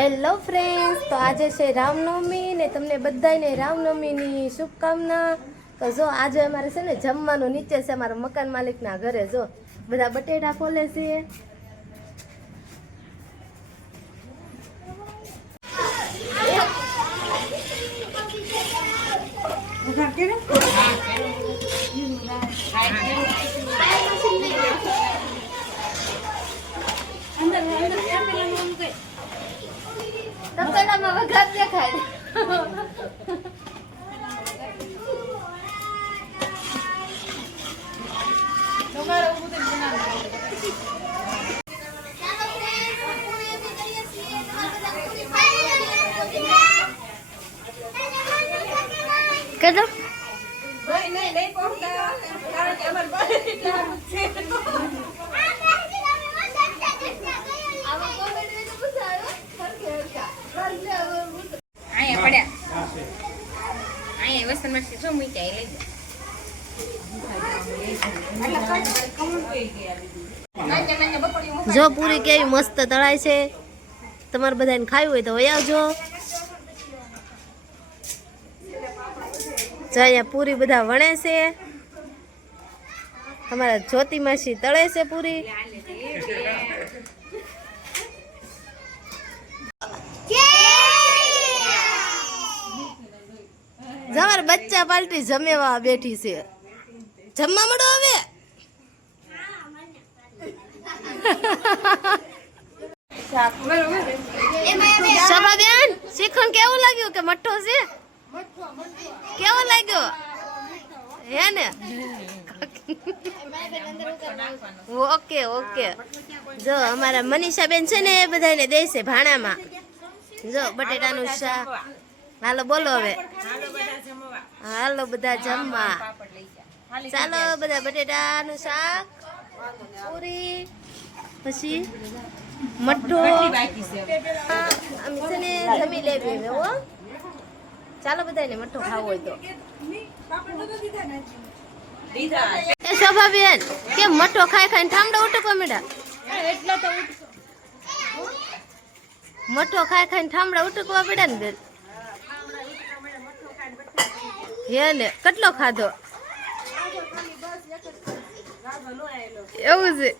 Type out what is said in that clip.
Hello friends, તો આજે છે રામનવમી ને તમને બધાને રામનવમીની શુભકામના. તો જો આજે અમારે છે ને જમવાનું નીચે છે અમારા મકાન માલિકના ઘરે. જો બધા બટેટા ફોલે છે. તપેલામાં વઘાર દેખાય. કેટલો જો પૂરી કેવી મસ્ત તળાય છે. તમારે બધાને ખાવી હોય તો વહી આવજો. જો અહીંયા પૂરી બધા વણે છે. અમારા જ્યોતિ માસી તળે છે પૂરી. જવાર બચ્ચા પાલટી જમેવા બેઠી છે. જમવા મળો હવે. શોભાબેન, શિખંડ કેવું લાગ્યું? કે મઠ્ઠો છે? કેવો લાગ્યો? હે ને? Okay okay. જો અમારા મનીષાબેન છે ને એ બધાને દે છે ભાણામાં. જો બટેટાનું શાક. હાલો બોલો હવે. હાલો બધા જમવા. ચાલો બધા બટેટાનું શાક, પૂરી, પછી મઠ્ઠો. અમે છે ને જમી લેવી હવે. હો, ચાલો બધાને મઠ્ઠો ખાવો હોય તો. એ શોભાબેન, કેમ મઠ્ઠો ખાઈ ખાઈને ઠામડા ઉટકવા માંડ્યા? મઠ્ઠો ખાઈ ખાઈને ઠામડા ઉટકવા પડ્યા ને બેન? હે ને? કેટલો ખાધો? એવું છે.